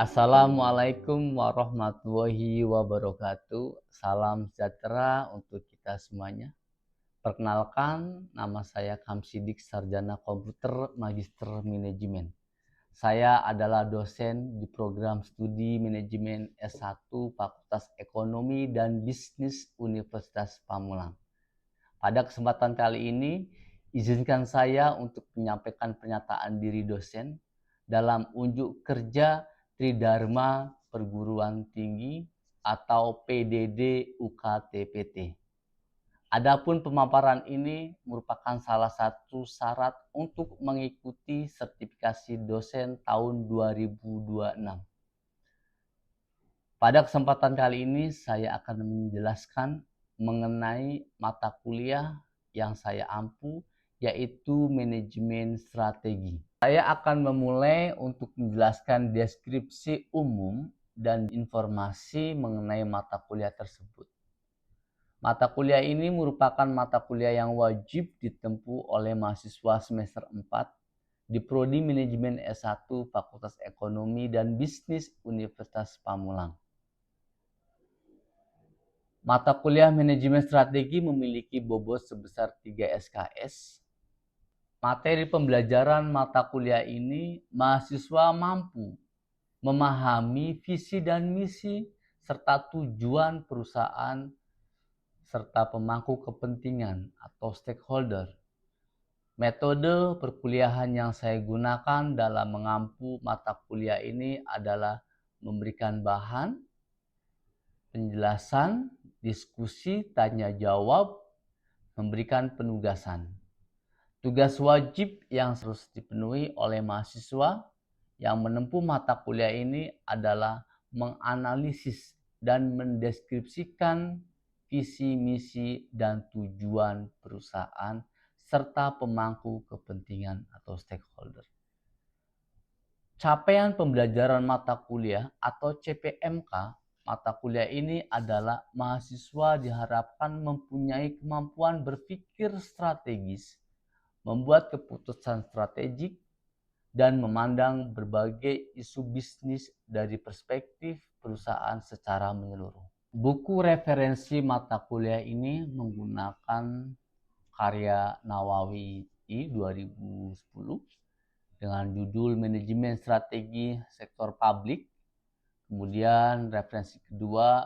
Assalamualaikum warahmatullahi wabarakatuh. Salam sejahtera untuk kita semuanya. Perkenalkan, nama saya Kamsidik, Sarjana Komputer Magister Manajemen. Saya adalah dosen di program studi Manajemen S1 Fakultas Ekonomi dan Bisnis Universitas Pamulang. Pada kesempatan kali ini, izinkan saya untuk menyampaikan pernyataan diri dosen dalam unjuk kerja Tridharma Perguruan Tinggi atau PDD UKT-PT. Adapun pemaparan ini merupakan salah satu syarat untuk mengikuti sertifikasi dosen tahun 2026. Pada kesempatan kali ini saya akan menjelaskan mengenai mata kuliah yang saya ampu, yaitu manajemen strategi. Saya akan memulai untuk menjelaskan deskripsi umum dan informasi mengenai mata kuliah tersebut. Mata kuliah ini merupakan mata kuliah yang wajib ditempuh oleh mahasiswa semester 4 di Prodi Manajemen S1 Fakultas Ekonomi dan Bisnis Universitas Pamulang. Mata kuliah manajemen strategi memiliki bobot sebesar 3 SKS. Materi pembelajaran mata kuliah ini mahasiswa mampu memahami visi dan misi serta tujuan perusahaan serta pemangku kepentingan atau stakeholder. Metode perkuliahan yang saya gunakan dalam mengampu mata kuliah ini adalah memberikan bahan, penjelasan, diskusi, tanya jawab, memberikan penugasan. Tugas wajib yang harus dipenuhi oleh mahasiswa yang menempuh mata kuliah ini adalah menganalisis dan mendeskripsikan visi, misi, dan tujuan perusahaan serta pemangku kepentingan atau stakeholder. Capaian pembelajaran mata kuliah atau CPMK mata kuliah ini adalah mahasiswa diharapkan mempunyai kemampuan berpikir strategis, membuat keputusan strategik, dan memandang berbagai isu bisnis dari perspektif perusahaan secara menyeluruh. Buku referensi mata kuliah ini menggunakan karya Nawawi 2010 dengan judul Manajemen Strategi Sektor Publik. Kemudian referensi kedua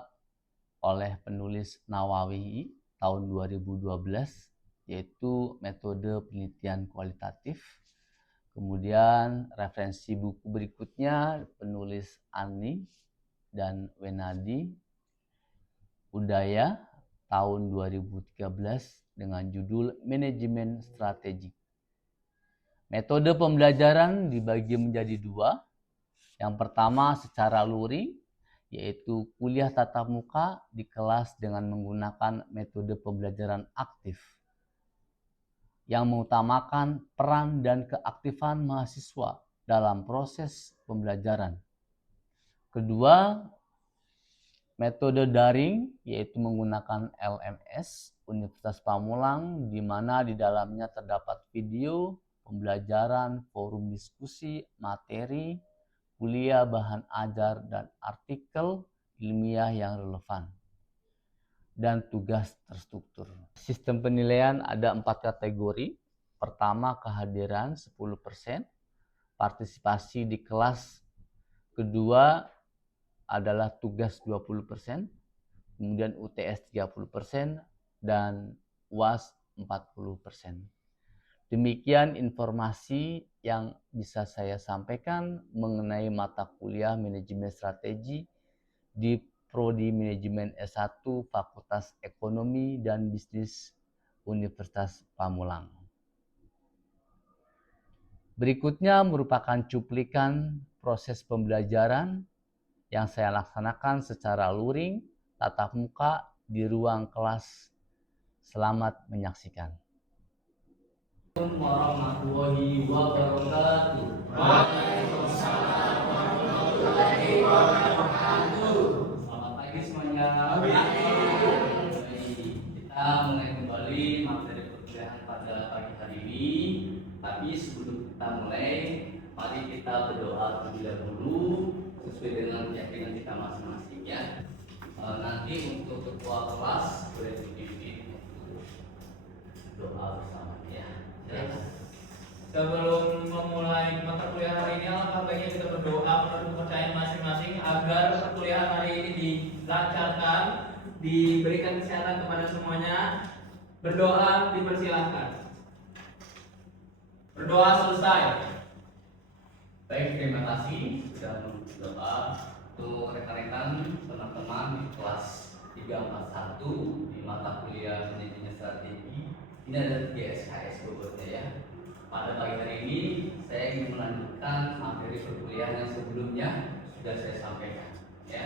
oleh penulis Nawawi tahun 2012 yaitu metode penelitian kualitatif. Kemudian referensi buku berikutnya penulis Ani dan Wenadi Udaya tahun 2013 dengan judul Manajemen Strategi. Metode pembelajaran dibagi menjadi dua. Yang pertama secara luring, yaitu kuliah tatap muka di kelas dengan menggunakan metode pembelajaran aktif yang mengutamakan peran dan keaktifan mahasiswa dalam proses pembelajaran. Kedua, metode daring, yaitu menggunakan LMS Universitas Pamulang, di mana di dalamnya terdapat video, pembelajaran, forum diskusi, materi, kuliah, bahan ajar, dan artikel ilmiah yang relevan, dan tugas terstruktur. Sistem penilaian ada 4 kategori. Pertama, kehadiran 10%, partisipasi di kelas. Kedua adalah tugas 20%, kemudian UTS 30%, dan UAS 40%. Demikian informasi yang bisa saya sampaikan mengenai mata kuliah manajemen strategi di Prodi Manajemen S1 Fakultas Ekonomi dan Bisnis Universitas Pamulang. Berikutnya merupakan cuplikan proses pembelajaran yang saya laksanakan secara luring, tatap muka di ruang kelas. Selamat menyaksikan. Warahmatullahi wabarakatuh. Waalaikumsalam warahmatullahi wabarakatuh. Selamat pagi semuanya. Kita mulai kembali materi perkuliahan pada pagi hari ini. Tapi sebelum kita mulai, mari kita berdoa terlebih dahulu. sesuai dengan keyakinan kita masing-masing ya. Nanti untuk ketua kelas boleh dipimpin untuk doa bersama ya. Sebelum memulai mata kuliah hari ini, alangkah baiknya kita berdoa menurut kepercayaan masing-masing agar perkuliahan hari ini dilancarkan, diberikan kesehatan kepada semuanya. Berdoa dipersilahkan. Berdoa selesai. Baik, terima kasih sudah berdoa. Untuk rekan-rekan teman-teman di kelas 341 di mata kuliah manajemen strategi, ini ada 3 SKS bobotnya ya. Pada pagi hari ini saya ingin melanjutkan materi perkuliahan yang sebelumnya sudah saya sampaikan ya.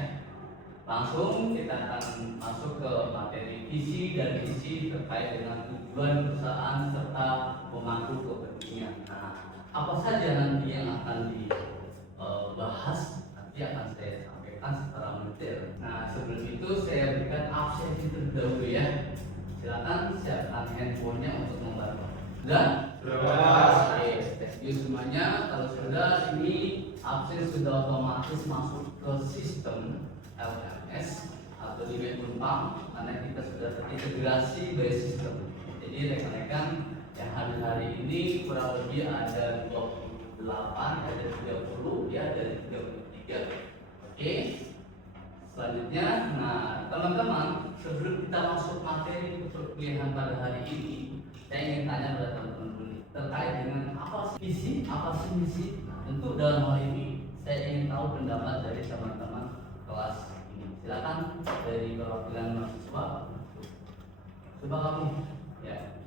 Langsung kita akan masuk ke materi visi dan misi terkait dengan tujuan perusahaan serta pemangku kepentingan. Nah, apa saja nanti yang akan dibahas nanti akan saya sampaikan secara mendetail. Nah, sebelum itu saya berikan absensi terlebih dahulu ya. Silakan siapkan handphonenya untuk membantu. Dan tes semuanya. Kalau sudah, ini absen sudah otomatis masuk ke sistem LMS atau di penumpang karena kita sudah terintegrasi by sistem. Jadi rekan-rekan yang hadir hari ini kurang lebih ada 28, ada 30 ya, dari 33. Oke. Selanjutnya, nah teman-teman, sebelum kita masuk materi perkuliahan pada hari ini, saya ingin tanya pada teman-teman dulu terkait dengan apa sih visi, apa sih misi. Nah, tentu dalam hal ini saya ingin tahu pendapat dari teman-teman kelas ini. Silakan dari perwakilan mahasiswa. Coba kamu, ya.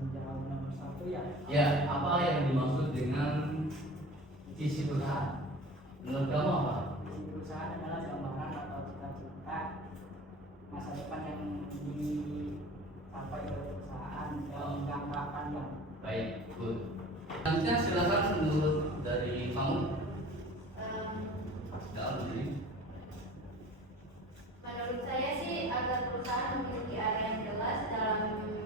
Menjawab nomor 1 ya. Ya, apa yang dimaksud dengan visi perusahaan? Menurut kamu apa? Visi perusahaan adalah gambaran atau cita-cita masa depan yang dicapai oleh perusahaan dalam jangka panjang. Baik, good. Selanjutnya silakan menurut dari kamu. Menurut saya sih agar perusahaan memiliki arah yang jelas dalam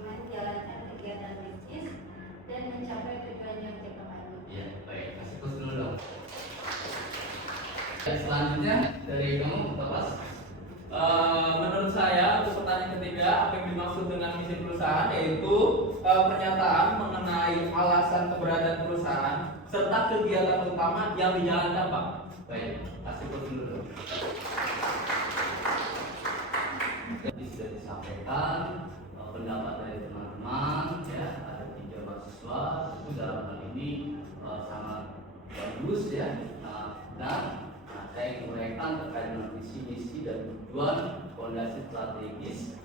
menjalankan kegiatan bisnis dan mencapai tujuan yang jangka panjang. Ya, baik. Kasih terus dulu dong. Ya, selanjutnya dari kamu, Bapak. Menurut saya untuk pertanyaan ketiga, apa yang dimaksud dengan misi perusahaan yaitu pernyataan mengenai alasan keberadaan perusahaan serta kegiatan utama yang dijalankan, Pak. Baik, kasih terus dulu. Jadi sudah disampaikan pendapat dari teman-teman ya, ada 3 mahasiswa itu dalam hal ini sangat bagus ya. Dan saya ingin uraikan terkait dengan visi misi dan tujuan fondasi strategis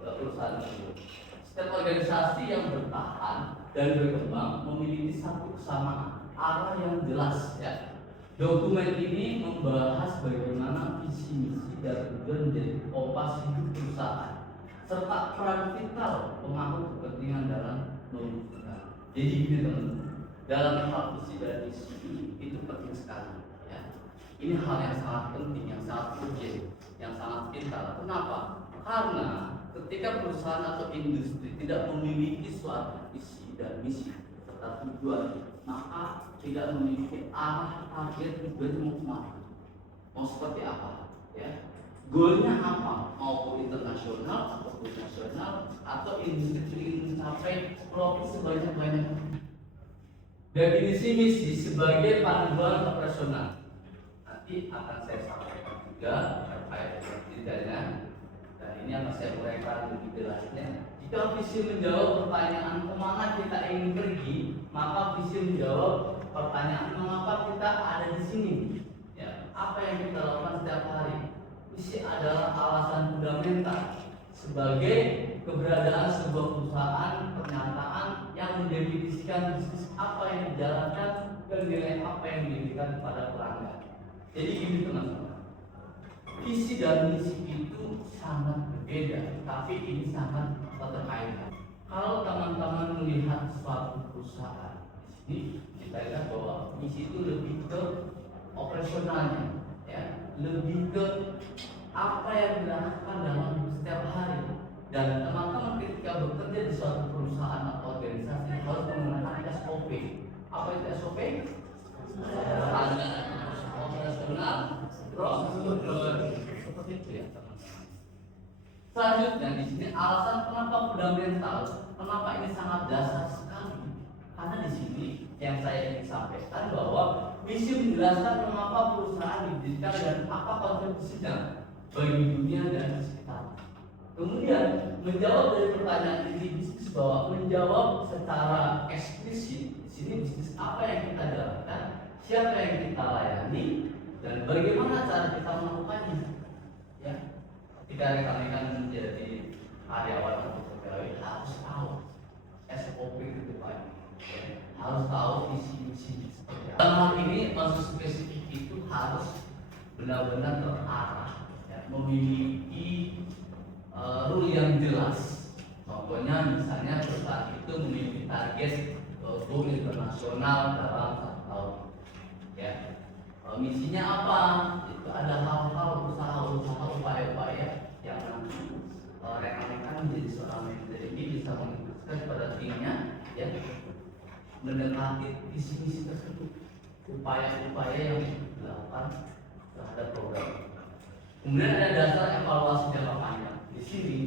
perusahaan tersebut. Setiap organisasi yang bertahan dan berkembang memiliki satu kesamaan, arah yang jelas ya. Dokumen ini membahas bagaimana visi misi dan tujuan menjadi kompas hidup perusahaan serta peran vital pemangku kepentingan dalam mewujudkan. Jadi gini teman-teman, dalam hal visi dan misi itu penting sekali ya. Ini hal yang sangat penting, yang sangat urgent, yang sangat vital. Kenapa? Karena ketika perusahaan atau industri tidak memiliki suatu visi dan misi serta tujuan, maka tidak memiliki arah target tujuan mau kemana, mau seperti apa, ya, goalnya apa, mau internasional atau nasional atau industri ingin mencapai profit sebanyak-banyaknya. Definisi misi sebagai panduan operasional nanti akan saya sampaikan juga terkait dengan tidaknya, dan ini akan saya uraikan lebih jelasnya. Jika visi menjawab pertanyaan kemana kita ingin pergi, maka visi menjawab pertanyaan mengapa kita ada di sini. Ya, apa yang kita lakukan setiap hari. Visi adalah alasan fundamental sebagai keberadaan sebuah perusahaan, pernyataan yang mendefinisikan bisnis apa yang dijalankan dan nilai apa yang diberikan kepada pelanggan. Jadi gini teman-teman, visi dan misi itu sangat berbeda, tapi ini sangat terkait. Kalau teman-teman melihat suatu perusahaan, di sini kita lihat bahwa misi itu lebih ke operasionalnya, ya, lebih ke apa yang dilakukan dalam setiap hari. Dan teman-teman ketika bekerja di suatu perusahaan atau organisasi harus menggunakan SOP. Apa itu SOP? Standar operasional prosedur. Seperti itu ya teman-teman. Selanjutnya di sini alasan kenapa fundamental, kenapa ini sangat dasar sekali. Karena di sini yang saya ingin sampaikan bahwa misi menjelaskan mengapa perusahaan didirikan dan apa kontribusinya bagi dunia dan sekitar. Kemudian menjawab dari pertanyaan ini bisnis bahwa menjawab secara eksplisit di sini bisnis apa yang kita jalankan, siapa yang kita layani, dan bagaimana cara kita melakukannya. Ya, ketika rekan-rekan menjadi karyawan atau pegawai harus tahu SOP ke depan, ya, harus tahu visi misi seperti apa. Dalam hal ini maksud spesifik itu harus benar-benar terarah, ya, memiliki rule yang jelas. Contohnya misalnya perusahaan itu memiliki target go internasional dalam 1 tahun. Ya, misinya apa? Itu ada hal-hal usaha-usaha upaya-upaya yang nanti rekan-rekan menjadi seorang manajer ini bisa menginstruksikan kepada timnya, ya, mendekati visi-misi tersebut, upaya-upaya yang dilakukan terhadap program. Kemudian ada dasar evaluasi jangka panjang. Di sini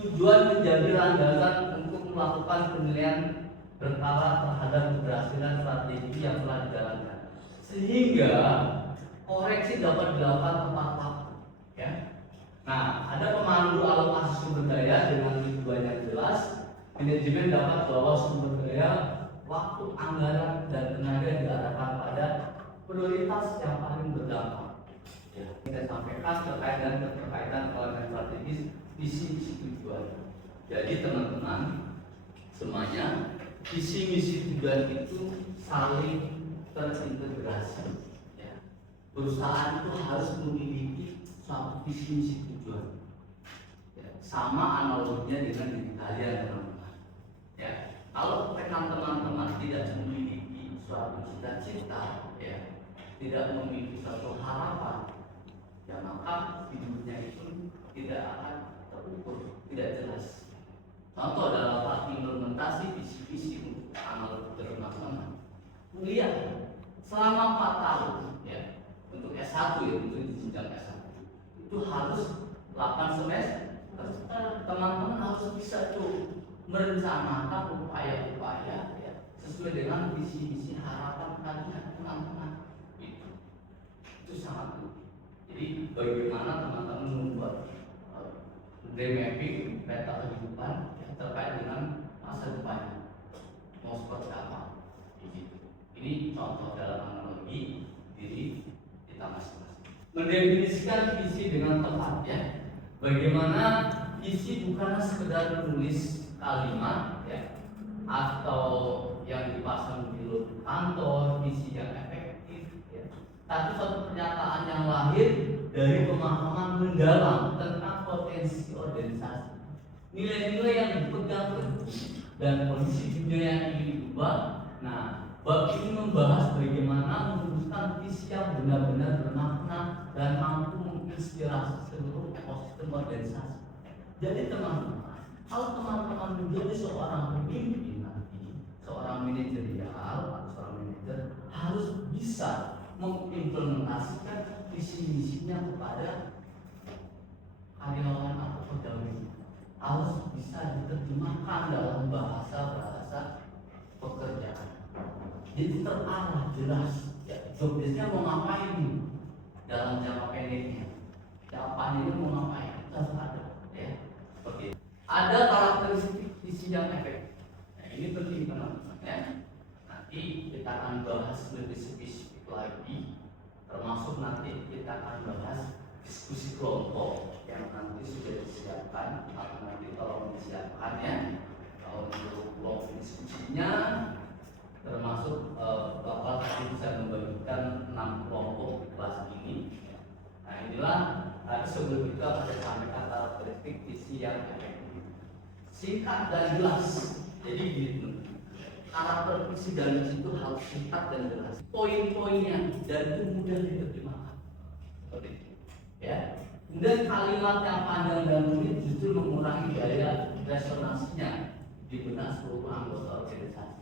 tujuan menjadi landasan untuk melakukan penilaian berkala terhadap keberhasilan strategi yang telah dijalankan, sehingga koreksi dapat dilakukan tepat waktu. Ya. Nah, ada pemandu alokasi sumber daya dengan tujuan yang jelas. Manajemen dapat bahwa sumber daya, waktu, anggaran, dan tenaga diarahkan pada prioritas yang paling berdampak. Ya, kita sampaikan terkait dengan keterkaitan elemen strategis visi misi tujuan. Jadi teman-teman semuanya, visi misi tujuan itu saling terintegrasi. Ya. Perusahaan itu harus memiliki suatu visi misi tujuan. Ya. Sama analoginya dengan diri kalian teman-teman. Ya. Kalau teman-teman tidak memiliki suatu cita-cita, ya, tidak memiliki suatu harapan, ya maka hidupnya itu tidak akan terukur, tidak jelas. Contoh dalam hal implementasi visi-visi untuk analogi internasional, lihat selama 4 tahun, ya, untuk S1 ya, untuk jenjang S1 itu harus 8 semester. Teman-teman harus bisa tuh merencanakan upaya-upaya, ya, sesuai dengan visi-visi harapan kalian teman-teman. Itu sangat penting. Jadi bagaimana teman-teman membuat brain mapping peta kehidupan, ya, terkait dengan masa depannya mau seperti apa, begitu. Ini contoh dalam analogi diri kita masing-masing. Mendefinisikan visi dengan tepat, ya. Bagaimana visi bukanlah sekedar menulis kalimat, ya, atau yang dipasang di kantor, visi yang efektif, ya, tapi suatu pernyataan yang lahir dari pemahaman mendalam tentang potensi organisasi, nilai-nilai yang dipegang teguh, dan kondisi dunia yang ingin diubah. Nah, bab ini membahas bagaimana merumuskan visi yang benar-benar bermakna dan mampu menginspirasi seluruh ekosistem organisasi. Jadi teman-teman, kalau teman-teman menjadi seorang pemimpin nanti, seorang manajerial atau seorang manajer, harus bisa mengimplementasikan visi misinya kepada karyawan atau pegawai, harus bisa diterjemahkan dalam bahasa pekerjaan. Jadi terarah, jelas, ya, job desk-nya mau ngapain dalam jangka pendeknya, jawabannya mau ngapain, itu harus ada, ya, seperti itu. Ada karakteristik visi yang efektif. Nah, ini penting teman-teman, ya. Nanti kita akan bahas lebih spesifik lagi, termasuk nanti kita akan bahas diskusi kelompok yang nanti sudah disiapkan atau nanti tolong disiapkannya. Kalau untuk kelompok diskusinya, termasuk bakal nanti bisa membagikan 6 kelompok di kelas ini. Nah, inilah tadi sebelum itu akan saya sampaikan karakteristik visi yang efektif, singkat dan jelas. Jadi gitu, karakter visi dan misi itu harus singkat dan jelas, poin-poinnya, dan itu mudah diterjemahkan seperti itu, ya. Kemudian kalimat yang panjang dan rumit justru mengurangi daya resonansinya di benak seluruh anggota organisasi.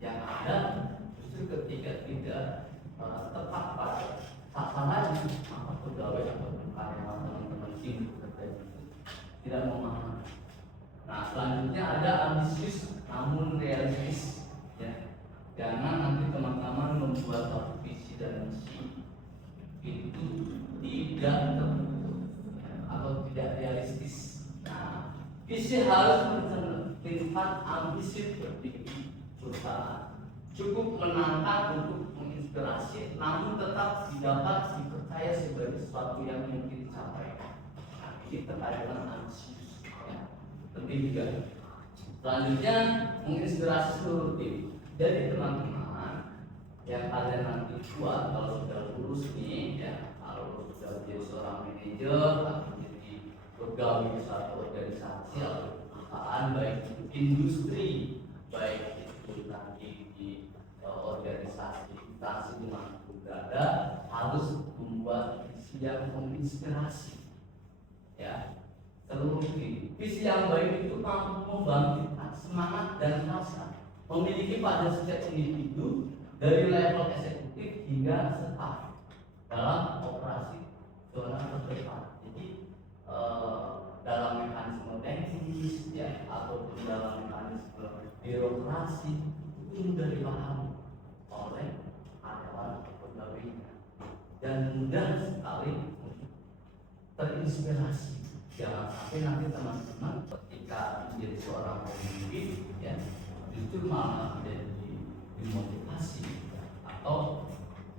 Yang ada justru ketika tidak tepat pada Sama lagi, maka pegawai atau karyawan teman-teman tim tidak memahami. Nah, selanjutnya ada ambisius namun realistis. Ya. Jangan nanti teman-teman membuat satu visi dan misi itu tidak atau tidak realistis. Nah, visi harus mencerminkan ambisi bertinggi perusahaan. Cukup menantang untuk menginspirasi, namun tetap dapat dipercaya sebagai sesuatu yang mungkin dicapai. Nah, ini terkait dengan ambisius. Ya. Penting juga. Selanjutnya menginspirasi seluruh tim. Jadi teman-teman yang kalian nanti buat kalau sudah lulus nih, ya, kalau sudah menjadi seorang manajer atau menjadi pegawai di suatu organisasi atau perusahaan, baik itu industri, baik itu nanti di organisasi instansi dimanapun berada, harus membuat visi yang menginspirasi. Ya, seluruh tim. Visi yang baik itu mampu membangkitkan semangat dan rasa memiliki pada setiap individu dari level eksekutif hingga staf dalam operasi zona terdepan. Jadi dalam mekanisme teknis, ya, ataupun dalam mekanisme birokrasi itu mudah dipahami oleh karyawan atau pegawainya dan mudah sekali terinspirasi. Jangan sampai nanti teman-teman ketika menjadi seorang pemimpin, ya, justru malah menjadi dimotivasi atau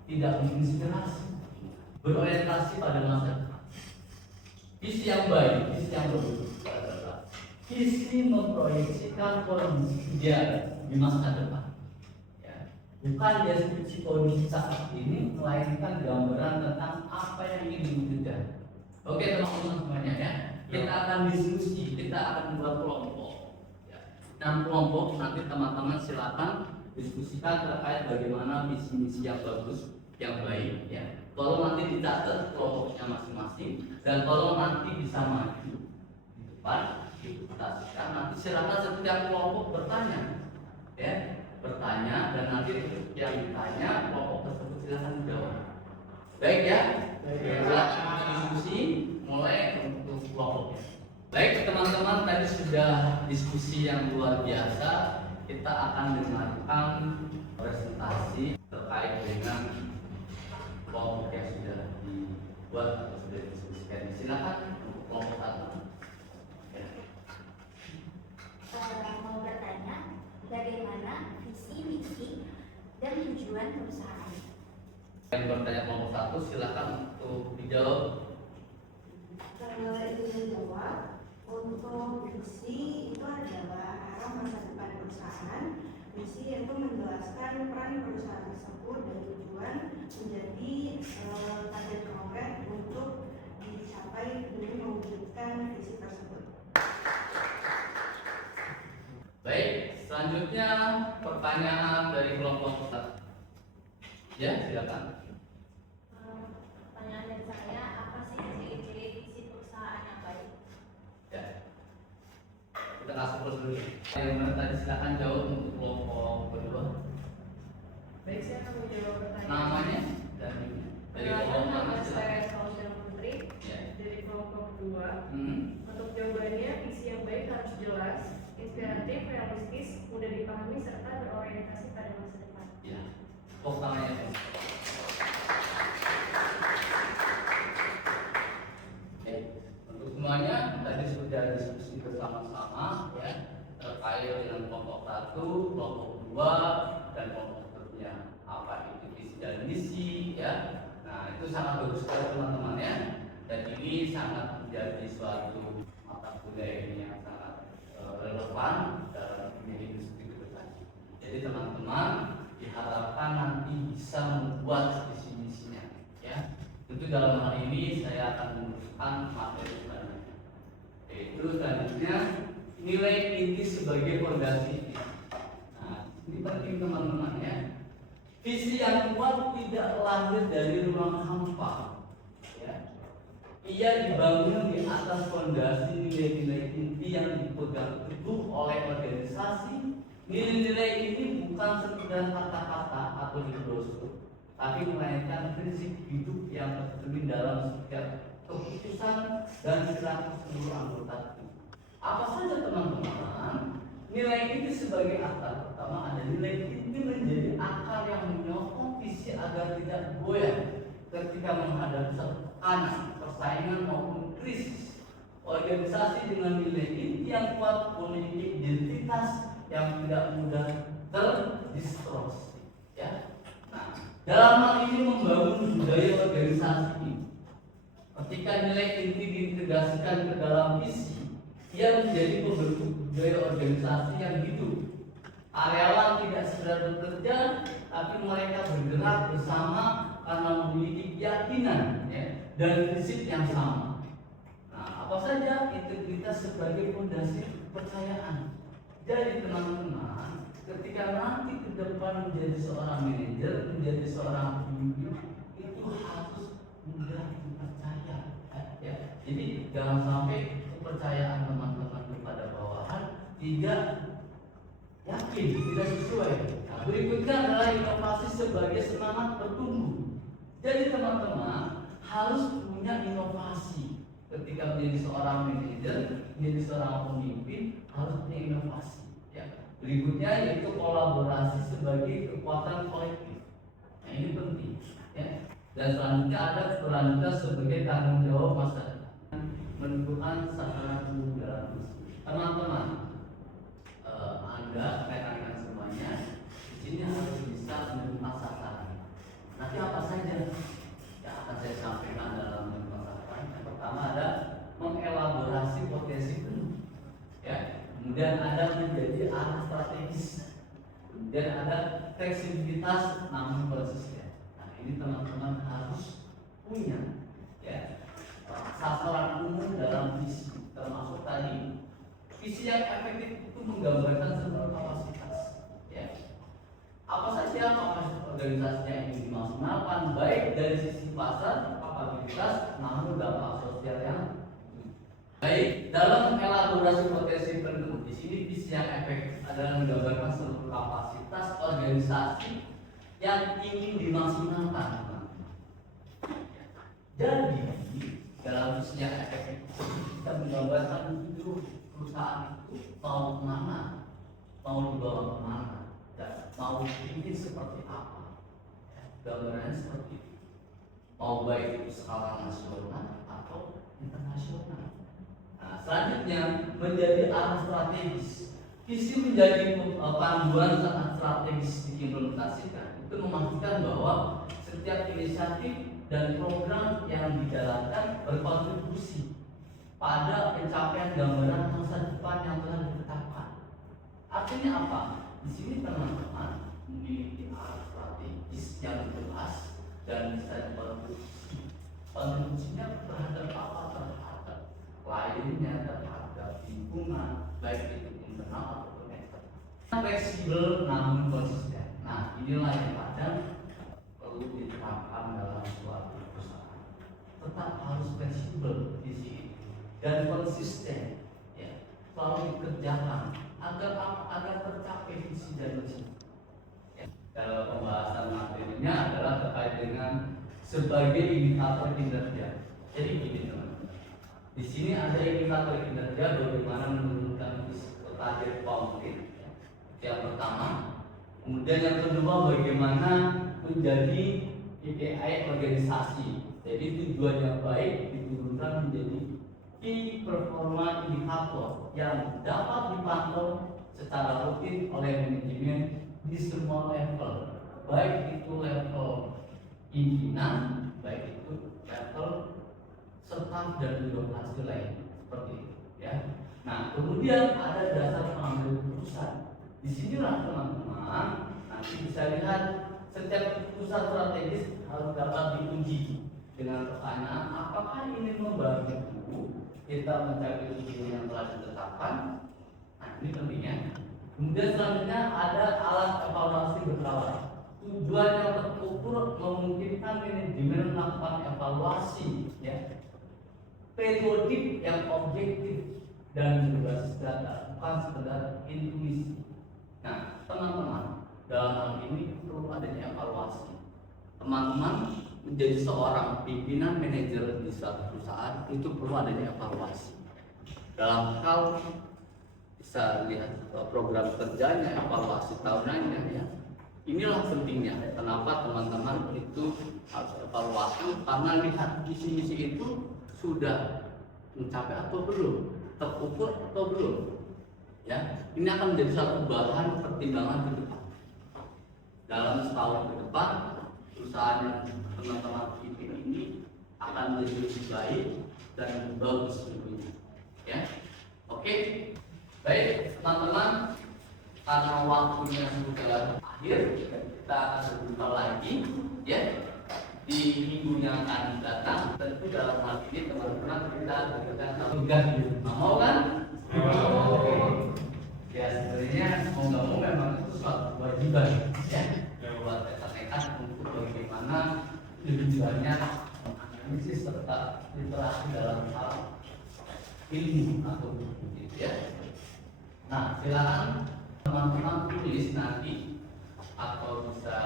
tidak menginspirasi, berorientasi pada masa depan. Visi yang baik, visi yang bagus adalah visi memproyeksikan kondisi ideal di masa depan. Ya. Bukan deskripsi kondisi saat ini, melainkan gambaran tentang apa yang ingin diwujudkan. Oke teman-teman semuanya, ya, kita akan diskusi, kita akan membuat kelompok. 6 kelompok, nanti teman-teman silakan diskusikan terkait bagaimana visi misi yang bagus, yang baik, ya. Kalau nanti dicatat kelompoknya masing-masing dan kalau nanti bisa maju di depan dipresentasikan, nanti silakan setiap kelompok bertanya, ya, bertanya dan nanti yang ditanya kelompok tersebut silakan menjawab. Baik ya, silakan diskusi mulai untuk kelompoknya. Baik teman-teman, tadi sudah diskusi yang luar biasa. Kita akan dengarkan presentasi terkait dengan kelompok yang sudah dibuat atau sudah diskusikan. Silakan untuk kelompok satu. Ya. Mau bertanya, bagaimana visi, misi, dan tujuan perusahaan? Yang bertanya kelompok satu, silakan untuk dijawab. Kalau itu dijawab, untuk visi itu adalah arah masa depan perusahaan. Misi itu menjelaskan peran perusahaan tersebut dan tujuan menjadi target konkret untuk dicapai demi mewujudkan visi tersebut. Baik, selanjutnya pertanyaan dari kelompok satu. Ya, silakan. Pertanyaan dari saya, apa sih ciri-ciri visi perusahaan yang baik? Ya. Kita kasih terus dulu. Yang mana tadi silakan jawab untuk kelompok kedua. Baik, saya akan menjawab pertanyaan. Namanya dan dari kelompok Nama mana silakan. saya Fauzia Putri Ya. dari kelompok kedua. Hmm. Untuk jawabannya, visi yang baik harus jelas, inspiratif, realistis, mudah dipahami serta berorientasi pada masa depan. Ya. Tepuk tangannya. Oke. Untuk semuanya tadi sudah diskusi bersama-sama, ya, terkait dengan kelompok satu, kelompok dua, dan kelompok seterusnya. Apa itu visi dan misi, ya. Nah, itu sangat bagus sekali teman-teman, ya. Dan ini sangat menjadi suatu mata kuliah ini yang sangat relevan dalam dunia industri ke depan. Jadi teman-teman diharapkan nanti bisa membuat visi misinya, ya. Tentu dalam hal ini saya akan menuliskan materi selanjutnya, yaitu selanjutnya nilai inti sebagai fondasi. Nah, ini penting teman-teman, ya. Visi yang kuat tidak lahir dari ruang hampa, ya. Ia dibangun di atas fondasi nilai-nilai inti yang dipegang teguh oleh organisasi. Nilai-nilai ini bukan sekedar kata-kata atau di brosur, tapi melainkan prinsip hidup yang tercermin dalam setiap keputusan dan perilaku seluruh anggota tim. Apa saja teman-teman? Nilai inti sebagai akar pertama ada nilai inti menjadi akar yang menyokong visi agar tidak goyah ketika menghadapi tekanan, persaingan maupun krisis. Organisasi dengan nilai inti yang kuat memiliki identitas yang tidak mudah terdistorsi. Ya. Nah, dalam hal ini membangun budaya organisasi. Ketika nilai inti diintegrasikan ke dalam visi, ia menjadi pembentuk budaya organisasi yang hidup. Karyawan tidak sekedar bekerja, tapi mereka bergerak bersama karena memiliki keyakinan dan prinsip yang sama. Nah, apa saja integritas sebagai fondasi kepercayaan. Jadi teman-teman, ketika nanti ke depan menjadi seorang manajer, menjadi seorang pemimpin, itu harus mudah dipercaya. Ya. Jadi jangan sampai kepercayaan teman-teman kepada bawahan tidak yakin, tidak sesuai. Nah, berikutnya adalah inovasi sebagai semangat bertumbuh. Jadi teman-teman harus punya inovasi. Ketika menjadi seorang manajer, menjadi seorang pemimpin harus punya inovasi. Ya. Berikutnya yaitu kolaborasi sebagai kekuatan kolektif. Nah, ini penting. Ya. Dan selanjutnya ada peran kita sebagai tanggung jawab masa depan, menentukan sasaran dalam misi. Teman-teman, Anda rekan-rekan semuanya di sini harus bisa menentukan sasaran. Nanti apa saja yang akan saya sampaikan dalam menentukan sasaran? Yang pertama ada mengelaborasi potensi penuh. Ya. Kemudian ada menjadi arah strategis. Kemudian ada fleksibilitas namun konsisten. Nah, ini teman-teman harus punya ya sasaran umum dalam visi, termasuk tadi visi yang efektif itu menggambarkan seluruh kapasitas. Ya. Apa saja kapasitas organisasi yang ingin dimaksimalkan baik dari sisi pasar, kapabilitas, namun dampak sosial yang baik. Dalam elaborasi potensi penuh, di sini visi yang efektif adalah menggambarkan seluruh kapasitas organisasi yang ingin dimaksimalkan. Jadi dalam visi yang efektif kita menggambarkan itu perusahaan itu mau kemana, mau dibawa kemana, dan mau bikin seperti apa. Gambarannya seperti itu. Mau baik itu skala nasional atau internasional. Nah, selanjutnya menjadi arah strategis. Visi menjadi panduan saat strategis diimplementasikan. Itu memastikan bahwa setiap inisiatif dan program yang dijalankan berkontribusi pada pencapaian gambaran masa depan yang telah ditetapkan. Artinya apa? Di sini teman-teman memiliki arah strategis yang jelas dan bisa dikontribusi. Kontribusinya terhadap apa? Terhadap kliennya, terhadap lingkungan, baik itu internal ataupun eksternal. Fleksibel namun konsisten. Nah, inilah yang kadang perlu diterapkan dalam suatu perusahaan. Tetap harus fleksibel di sini dan konsisten, ya, selalu dikerjakan agar tercapai visi dan misi. Ya. Dalam pembahasan materinya adalah terkait dengan sebagai indikator kinerja. Jadi gini teman-teman, di sini ada indikator kinerja bagaimana menurunkan visi target konkret. Yang pertama, kemudian yang kedua bagaimana menjadi KPI organisasi. Jadi tujuan yang baik diturunkan menjadi key performa indikator yang dapat dipantau secara rutin oleh manajemen di semua level, baik itu level pimpinan, baik itu level staf dan birokrasi lain seperti itu. Ya. Nah, kemudian ada dasar pengambil keputusan. Disinilah teman-teman nanti bisa lihat setiap keputusan strategis harus dapat diuji dengan pertanyaan apakah ini membantu kita mencapai tujuan yang telah ditetapkan. Nah, ini pentingnya. Kemudian selanjutnya ada alat evaluasi berkala. Tujuan yang terukur memungkinkan manajemen melakukan evaluasi, ya, periodik yang objektif dan berbasis data, bukan sekedar intuisi. Nah, teman-teman, dalam hal ini perlu adanya evaluasi. teman-teman menjadi seorang pimpinan manajer di suatu perusahaan itu perlu adanya evaluasi. Dalam hal bisa lihat program kerjanya, evaluasi tahunannya ya. Inilah pentingnya. Kenapa teman-teman itu harus evaluasi, karena lihat visi-misi itu sudah mencapai atau belum, terukur atau belum. Ya, ini akan menjadi satu bahan pertimbangan ke depan. Dalam setahun ke depan, perusahaan yang teman-teman pimpin ini akan menjadi lebih baik dan bagus tentunya. Ya, oke, baik teman-teman, karena waktunya sudah akhir, kita akan berjumpa lagi, ya, di minggu yang akan datang. Tentu dalam hal ini teman-teman kita berikan tugas di rumah, mau kan? Ya sebenarnya mau nggak mau memang itu suatu kewajiban ya buat rekan-rekan untuk bagaimana lebih banyak menganalisis serta literasi dalam hal ilmu atau gitu ya. Nah silakan teman-teman tulis nanti atau bisa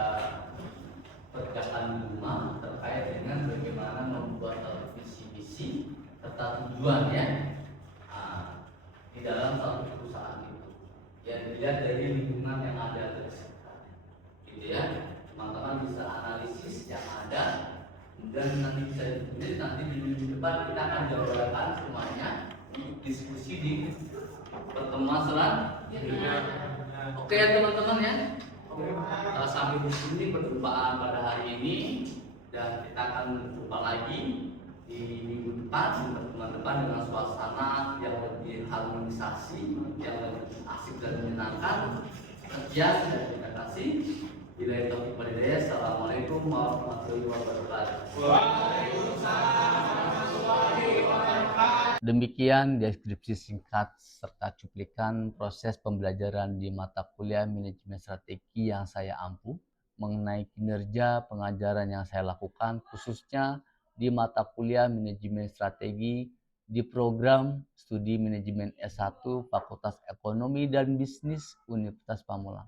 kerjakan di rumah terkait dengan bagaimana membuat visi-misi serta tujuan ya di dalam satu perusahaan itu. Ya dilihat dari lingkungan yang ada di sekitar, gitu ya. Teman-teman bisa analisis yang ada, kemudian nanti bisa ditulis. Nanti di minggu depan kita akan jabarkan semuanya untuk diskusi di pertemuan selanjutnya. Oke ya teman-teman ya. Sampai di sini perjumpaan pada hari ini dan kita akan berjumpa lagi di minggu depan, pertemuan depan dengan suasana yang lebih harmonisasi, yang lebih asik dan menyenangkan. Sekian dan terima kasih. Bila itu hidayah. Assalamualaikum warahmatullahi wabarakatuh. Demikian deskripsi singkat serta cuplikan proses pembelajaran di mata kuliah manajemen strategi yang saya ampu mengenai kinerja pengajaran yang saya lakukan, khususnya di mata kuliah manajemen strategi di program studi manajemen S1 Fakultas Ekonomi dan Bisnis Universitas Pamulang.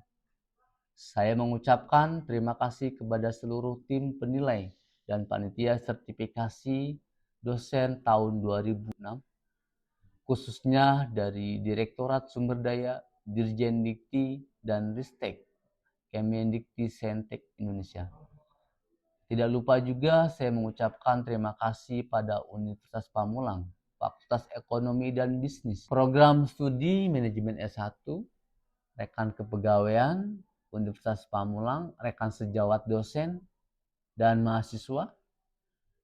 Saya mengucapkan terima kasih kepada seluruh tim penilai dan panitia sertifikasi dosen tahun 2006, khususnya dari Direktorat Sumber Daya, Dirjen Dikti, dan Ristek, Kemendikti Saintek Indonesia. Tidak lupa juga saya mengucapkan terima kasih pada Universitas Pamulang, Fakultas Ekonomi dan Bisnis, Program Studi Manajemen S1, rekan kepegawaian Universitas Pamulang, rekan sejawat dosen, dan mahasiswa.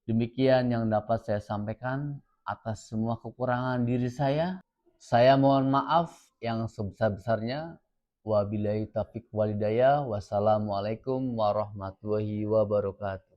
Demikian yang dapat saya sampaikan. Atas semua kekurangan diri saya mohon maaf yang sebesar-besarnya. Wabillahi taufiq walhidayah. Wassalamualaikum warahmatullahi wabarakatuh.